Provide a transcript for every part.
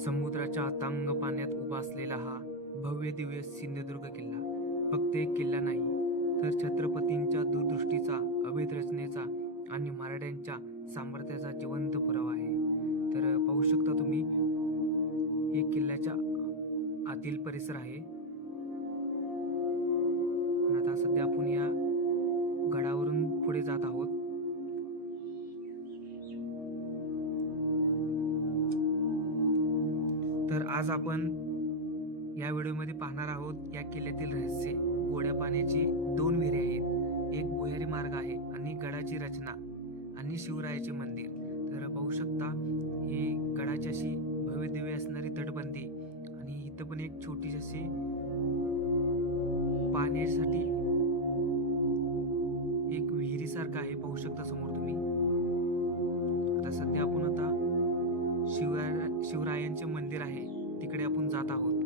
समुद्राच्या अथांग पाण्यात उभा असलेला हा भव्य दिव्य सिंधुदुर्ग किल्ला फक्त एक किल्ला नाही, तर छत्रपतींच्या दूरदृष्टीचा, अभेद रचनेचा आणि मराठ्यांच्या सामर्थ्याचा जिवंत पुरावा आहे. तर पाहू शकता तुम्ही, हे किल्ल्याच्या आतील परिसर आहे. आणि आता सध्या आपण या गडावरून पुढे जात आहोत. तर आज आपण या व्हिडिओमध्ये पाहणार आहोत या किल्ल्यातील रहस्य. गोड्या पाण्याची 2 विहिरी आहेत, एक भुयारी मार्ग आहे आणि गडाची रचना आणि शिवरायाचे मंदिर. तर पाहू शकता, ही गडाची अशी भव्य दिव्य असणारी तटबंदी आणि इथं पण एक छोटीशी अशी पाण्यासाठी एक विहिरीसारखं आहे, पाहू शकता समोर तुम्ही. आता सध्या आपण शिवरायांचे मंदिर आहे तिकडे आपण जात आहोत.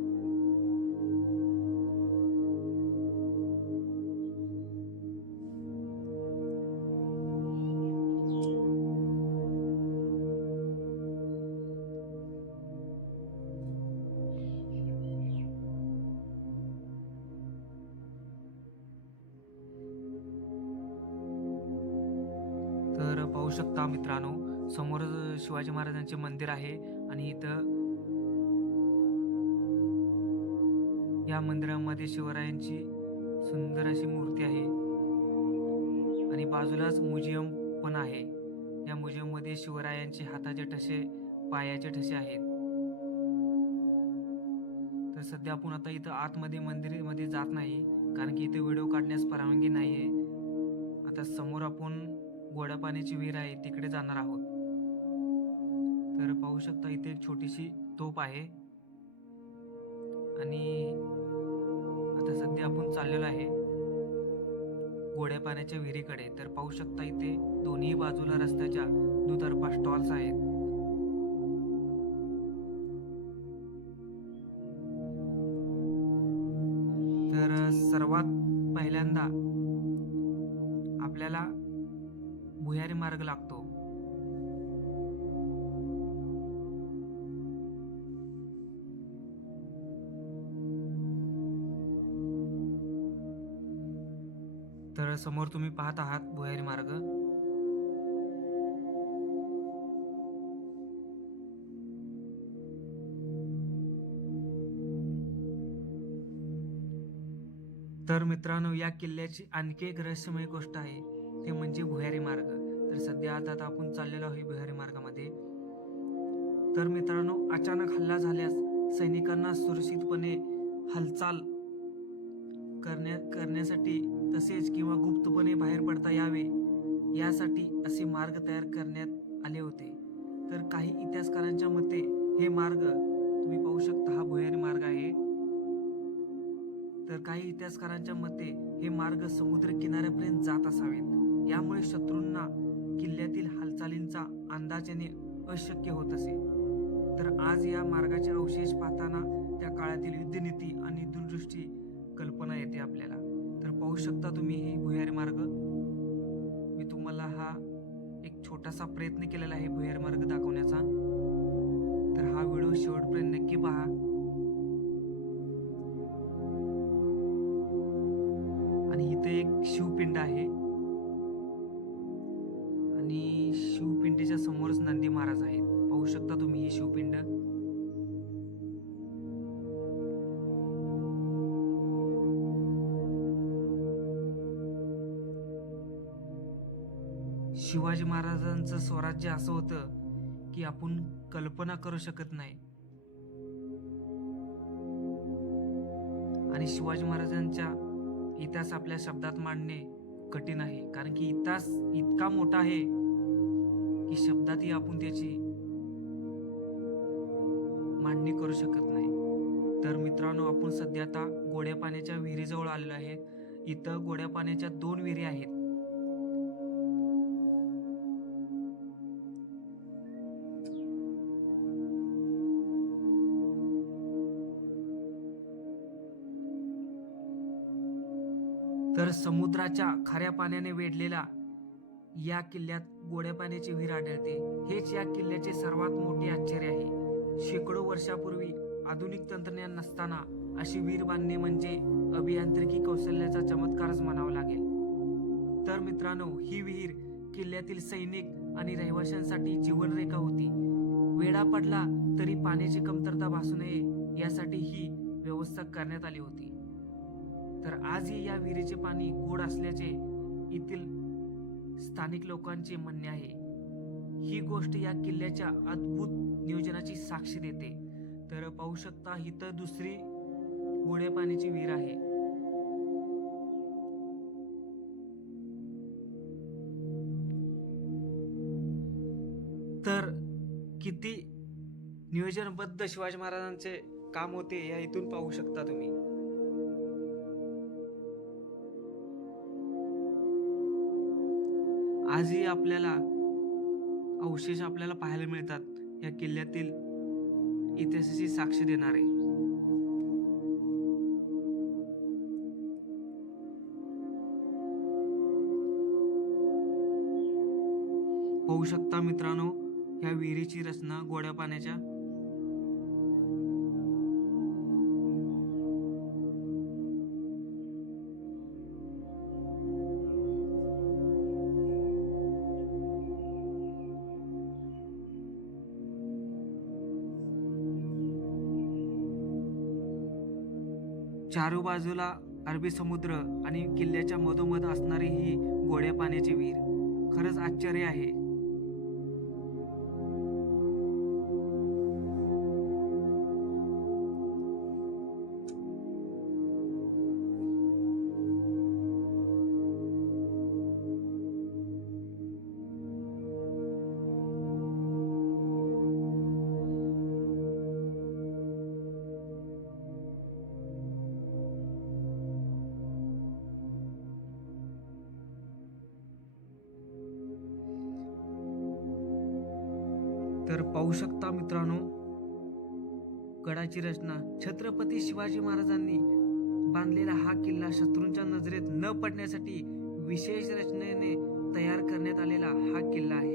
तर पाहू शकता मित्रांनो, समोर शिवाजी महाराजांचे मंदिर आहे आणि इथं या मंदिरामध्ये शिवरायांची सुंदर अशी मूर्ती आहे आणि बाजूलाच म्युझियम पण आहे. या म्युझियम मध्ये शिवरायांचे हाताचे ठसे, पायाचे ठसे आहेत. तर सध्या आपण आता इथं आतमध्ये मंदिरामध्ये जात नाही, कारण की इथे व्हिडिओ काढण्यास परवानगी नाहीये. आता समोर आपण गोड्या पाण्याची विहीर आहे तिकडे जाणार आहोत. तर पाहू शकता, इथे एक छोटीशी तोफ आहे आणि आता सध्या आपण चाललेलो आहे गोड्या पाण्याच्या विहिरीकडे. तर पाहू शकता, इथे दोन्ही बाजूला रस्त्याच्या दुतर्फा स्टॉल्स आहेत. तर सर्वात पहिल्यांदा आपल्याला भुयारी मार्ग लागतो. तर समोर तुम्ही पाहत आहात भुयारी मार्ग. तर मित्रांनो, या किल्ल्याची आणखी एक रहस्यमय गोष्ट आहे, ते म्हणजे भुयारी मार्ग. तर सध्या आता आपण चाललेलो आहे भुयारी मार्गामध्ये. तर मित्रांनो, अचानक हल्ला झाल्यास सैनिकांना सुरक्षितपणे हालचाल करण्यासाठी तसेच किंवा गुप्तपणे बाहेर पडता यावे यासाठी असे मार्ग तयार करण्यात आले होते. तर काही इतिहासकारांच्या मते हे मार्ग, तुम्ही पाहू शकता हा भुयारी मार्ग आहे. तर काही इतिहासकारांच्या मते हे मार्ग समुद्र किनाऱ्यापर्यंत जात असावेत. यामुळे शत्रूंना किल्ल्यातील हालचालींचा अंदाज येणे अशक्य होत असे. तर आज या मार्गाचे अवशेष पाहताना त्या काळातील युद्धनीती आणि दूरदृष्टी कल्पना येते आपल्याला. तर पाहू शकता तुम्ही ही भुयारी मार्ग. मी तुम्हाला हा एक छोटासा प्रयत्न केलेला आहे भुयारी मार्ग दाखवण्याचा. तर हा व्हिडिओ शेवटपर्यंत नक्की पहा. आणि इथे एक शिवपिंड आहे आणि शिवपिंडीच्या समोरच नंदी महाराज आहेत. पाहू शकता तुम्ही ही शिवपिंड. शिवाजी महाराजांचं स्वराज्य असं होतं की आपण कल्पना करू शकत नाही. आणि शिवाजी महाराजांचा इतिहास आपल्या शब्दात मांडणे कठीण आहे, कारण की इतिहास इतका मोठा आहे की शब्दातही आपण त्याची मांडणी करू शकत नाही. तर मित्रांनो, आपण सध्या आता गोड्या पाण्याच्या विहिरीजवळ आलेलो आहे. इथं गोड्या पाण्याच्या 2 विहिरी आहेत. तर समुद्राच्या खाऱ्या पाण्याने वेढलेला या किल्ल्यात गोड्या पाण्याची विहीर आढळते. हेच या किल्ल्याचे सर्वात मोठे आश्चर्य आहे. शेकडो वर्षापूर्वी आधुनिक तंत्रज्ञान नसताना अशी विहीर बांधणे म्हणजे अभियांत्रिकी कौशल्याचा चमत्कारच म्हणावा लागेल. तर मित्रांनो, ही विहीर किल्ल्यातील सैनिक आणि रहिवाशांसाठी जीवनरेखा होती. वेढा पडला तरी पाण्याची कमतरता भासू नये यासाठी ही व्यवस्था करण्यात आली होती. तर आजही या विहिरीचे पाणी गोड असल्याचे येथील स्थानिक लोकांचे म्हणणे आहे. ही गोष्ट या किल्ल्याच्या अद्भुत नियोजनाची साक्ष देते. तर पाहू शकता इथं दुसरी गोड्या पाण्याची विहीर आहे. तर किती नियोजनबद्ध शिवाजी महाराजांचे काम होते या इथून पाहू शकता तुम्ही. आजही आपल्याला अवशेष आपल्याला पाहायला मिळतात या किल्ल्यातील इतिहासाची साक्ष देणारे. पाहू शकता मित्रांनो, या विहिरीची रचना गोड्या पाण्याच्या. चारू बाजूला अरबी समुद्र आणि किल्ल्याच्या मधोमध असणारी ही गोड्या पाण्याची विहीर खरंच आश्चर्य आहे. तर पाहू शकता मित्रांनो, गडाची रचना. छत्रपती शिवाजी महाराजांनी बांधलेला हा किल्ला शत्रूंच्या नजरेत न पडण्यासाठी विशेष रचनेने तयार करण्यात आलेला हा किल्ला आहे.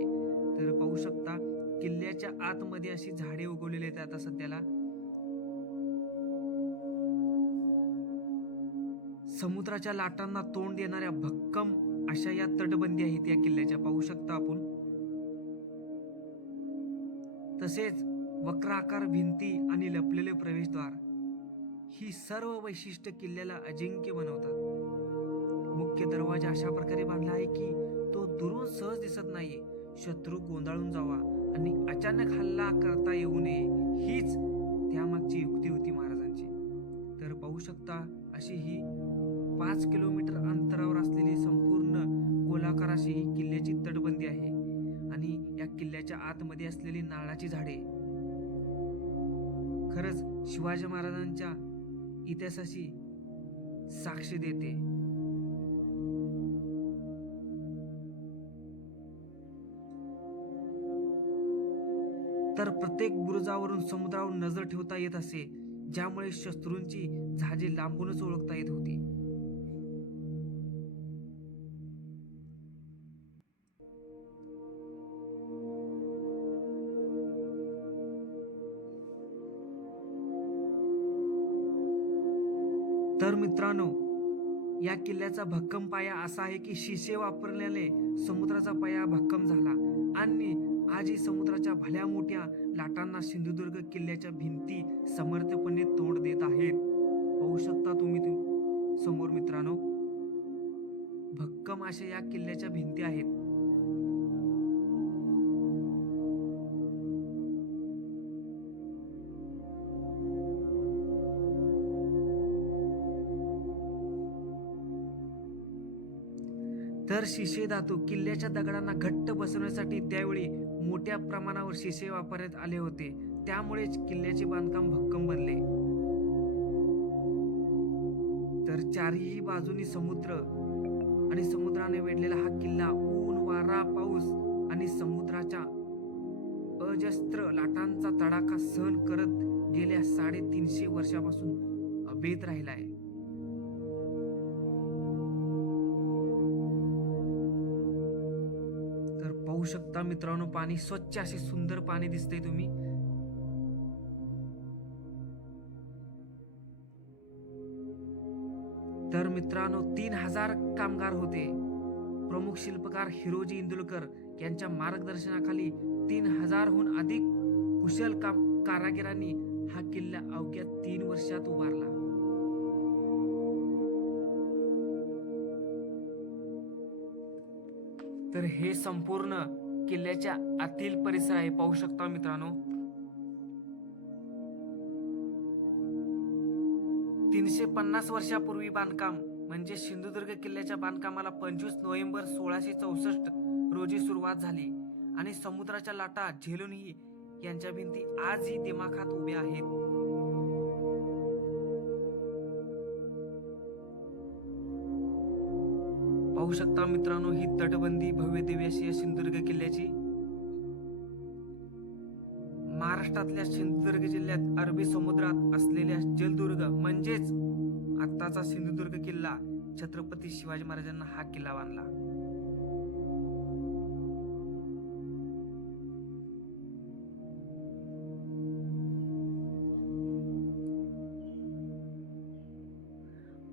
तर पाहू शकता किल्ल्याच्या आतमध्ये अशी झाडे उगवलेली आहेत आता सध्याला. समुद्राच्या लाटांना तोंड देणाऱ्या भक्कम अशा या तटबंदी आहेत या किल्ल्याच्या, पाहू शकता आपण. तसेच वक्राकार भिंती आणि लपलेले प्रवेशद्वार ही सर्व वैशिष्ट्य किल्ल्याला अजिंक्य बनवतात. मुख्य दरवाजा अशा प्रकारे बांधला आहे की तो दुरून सहज दिसत नाहीये. शत्रू गोंधळून जावा आणि अचानक हल्ला करता येऊ नये हीच त्यामागची युक्ती होती महाराजांची. तर पाहू शकता अशी ही 5 किलोमीटर अंतरावर असलेली संपूर्ण गोलाकार अशी ही किल्ल्याची तटबंदी आहे. आणि या किल्ल्याच्या आतमध्ये असलेली नारळाची झाडे खरंच शिवाजी महाराजांच्या इतिहासाची साक्ष देते. तर प्रत्येक बुरुजावरून समुद्रावर नजर ठेवता येत असे, ज्यामुळे शत्रूंची जहाजे लांबूनच ओळखता येत होती. तर मित्रांनो, या किल्ल्याचा भक्कम पाया असा आहे की शिसे वापरल्याने समुद्राचा पाया भक्कम झाला आणि आजही समुद्राच्या भल्या मोठ्या लाटांना सिंधुदुर्ग किल्ल्याच्या भिंती समर्थपणे तोंड देत आहेत. पाहू शकता तुम्ही समोर मित्रांनो, भक्कम अशा या किल्ल्याच्या भिंती आहेत. तर शिसे धातू किल्ल्याच्या दगडांना घट्ट बसवण्यासाठी त्यावेळी मोठ्या प्रमाणावर शिसे वापरण्यात आले होते. त्यामुळेच किल्ल्याचे बांधकाम भक्कम बनले. तर चारही बाजूनी समुद्र आणि समुद्राने वेढलेला हा किल्ला ऊन, वारा, पाऊस आणि समुद्राच्या अजस्त्र लाटांचा तडाखा सहन करत गेल्या 350 वर्षापासून अभेद राहिला आहे. पाहू शकता मित्रांनो, पाणी स्वच्छ असे सुंदर पाणी दिसतंय तुम्ही. मित्रांनो 3000 कामगार होते. प्रमुख शिल्पकार हिरोजी इंदुलकर यांच्या मार्गदर्शनाखाली 3000हून अधिक कुशल कारागिरांनी हा किल्ला अवघ्या 3 वर्षात उभारला. तर हे संपूर्ण किल्ल्याच्या आतील परिसर आहे, पाहू शकता मित्रांनो. 350 वर्षापूर्वी बांधकाम म्हणजे सिंधुदुर्ग किल्ल्याच्या बांधकामाला 25 नोव्हेंबर 1664 रोजी सुरुवात झाली आणि समुद्राच्या लाटा झेलूनही यांच्या भिंती आजही दिमाखात उभ्या आहेत. पाहू शकता मित्रांनो ही तटबंदी भव्य दिव्य अशी या सिंधुदुर्ग किल्ल्याची. महाराष्ट्रातल्या सिंधुदुर्ग जिल्ह्यात अरबी समुद्रात असलेल्या जलदुर्ग म्हणजेच आत्ताचा सिंधुदुर्ग किल्ला छत्रपती शिवाजी महाराजांना हा किल्ला बांधला.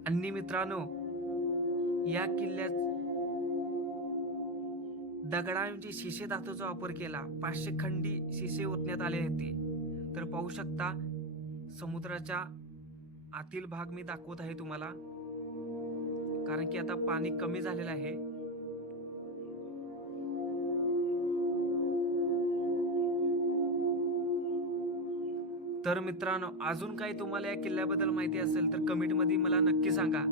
आणि मित्रांनो या किल्ल्यात दगडांची शिशे धातूचा वापर केला. 500 खंडी शिशे ओतण्यात आले होते. तर पाहू शकता समुद्राच्या आतील भाग मी दाखवत आहे तुम्हाला, कारण की आता पाणी कमी झालेलं आहे. तर मित्रांनो अजून काही तुम्हाला या किल्ल्याबद्दल माहिती असेल तर कमेंटमध्ये मला नक्की सांगा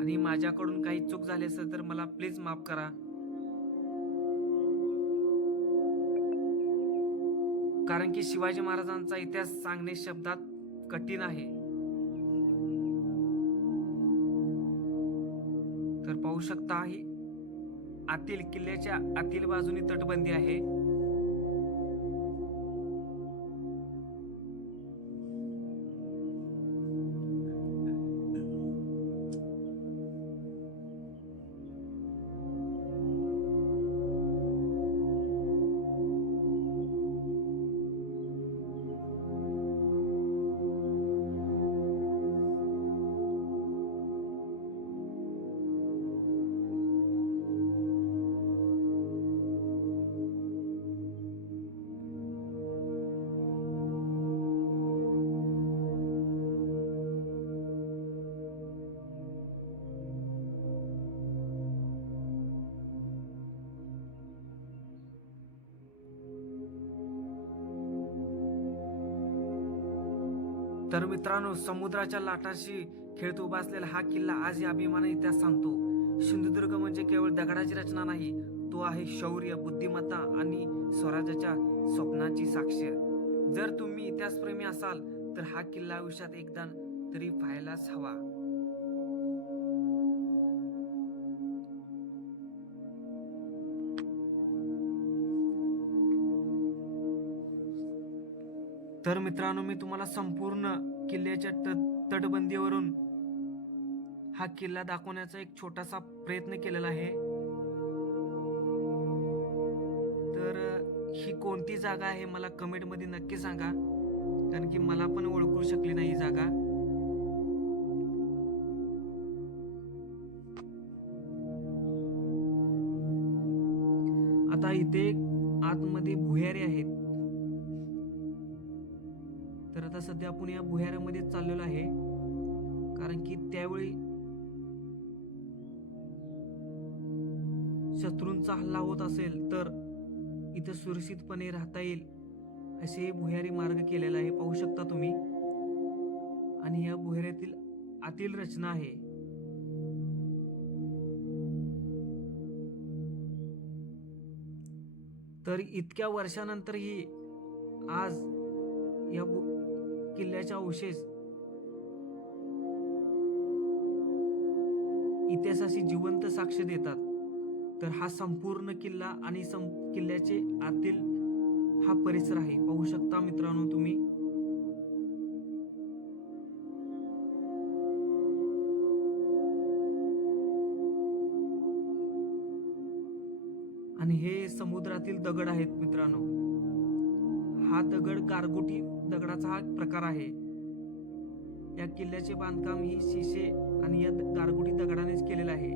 आणि माझ्याकडून काही चूक झाली असेल तर मला प्लीज माफ करा. कारण की शिवाजी महाराजांचा इतिहास सांगणे शब्दात कठीण आहे. तर पाहू शकता ही आतील किल्ल्याच्या आतील बाजूनी तटबंदी आहे. तर मित्रांनो समुद्राच्या लाटाशी खेळत उभा असलेला हा किल्ला आज या अभिमानाने इतिहास सांगतो. सिंधुदुर्ग म्हणजे केवळ दगडाची रचना नाही, तो आहे शौर्य, बुद्धिमत्ता आणि स्वराज्याच्या स्वप्नाची साक्ष. जर तुम्ही इतिहासप्रेमी असाल तर हा किल्ला आयुष्यात एकदा तरी पाहायलाच हवा. तर मित्रांनो मी तुम्हाला संपूर्ण किल्ल्याच्या तटबंदीवरून हा किल्ला दाखवण्याचा एक छोटासा प्रयत्न केलेला आहे. तर ही कोणती जागा आहे मला कमेंट मध्ये नक्की सांगा, कारण की मला पण ओळखू शकली नाही ही जागा. आता इथे आतमध्ये भुयारी आहेत. तर आता सध्या आपण या भुयारामध्ये चाललेलो आहे, कारण की त्यावेळी शत्रूंचा हल्ला होत असेल तर इथं सुरक्षितपणे राहता येईल असे भुयारी मार्ग केलेला आहे, पाहू शकता तुम्ही. आणि या भुयाऱ्यातील आतील रचना आहे. तर इतक्या वर्षानंतरही आज या किल्ल्याच्या अवशेष इतिहासाशी जिवंत साक्ष देतात. तर हा संपूर्ण किल्ला आणि किल्ल्याचे आतील हा परिसर आहे, पाहू शकता मित्रांनो तुम्ही. आणि हे समुद्रातील दगड आहेत मित्रांनो. हा दगड गारगोटी दगडाचा हा प्रकार आहे. या किल्ल्याचे बांधकाम ही शिशे आणि या गारगुटी दगडानेच केलेला आहे.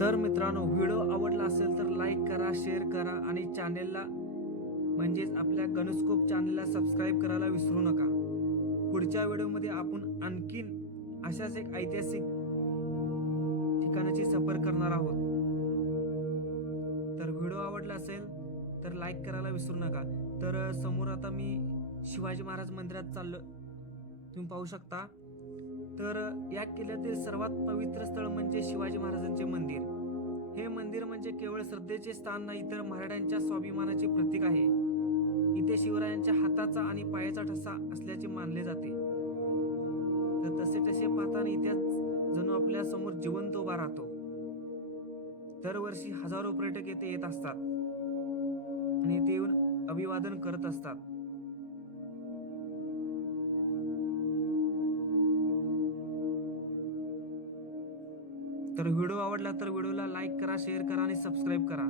तर मित्रांनो, व्हिडिओ आवडला असेल तर लाईक करा, शेअर करा आणि चॅनेलला म्हणजेच आपल्या गणस्कोप चॅनेलला सबस्क्राईब करायला विसरू नका. पुढच्या व्हिडिओमध्ये आपण आणखीन अशाच एक ऐतिहासिक ठिकाणाची सफर करणार आहोत. तर व्हिडिओ आवडला असेल तर लाईक करायला विसरू नका. तर समोर आता मी शिवाजी महाराज मंदिरात चाललो, तुम्ही पाहू शकता. तर या किल्ल्यातील सर्वात पवित्र स्थळ म्हणजे शिवाजी महाराजांचे मंदिर. हे मंदिर म्हणजे केवळ श्रद्धेचे स्थान नाही तर मराठ्यांच्या स्वाभिमानाचे प्रतीक आहे. इथे शिवरायांच्या हाताचा आणि पायाचा ठसा असल्याचे मानले जाते. तर तसे पाहताना इतिहास जणू आपल्या समोर जिवंत उभा राहतो. दरवर्षी हजारो पर्यटक येथे येत असतात आणि इथे येऊन अभिवादन करत असतात. तर व्हिडिओ आवडला तर व्हिडिओला लाईक करा, शेअर करा आणि सबस्क्राईब करा.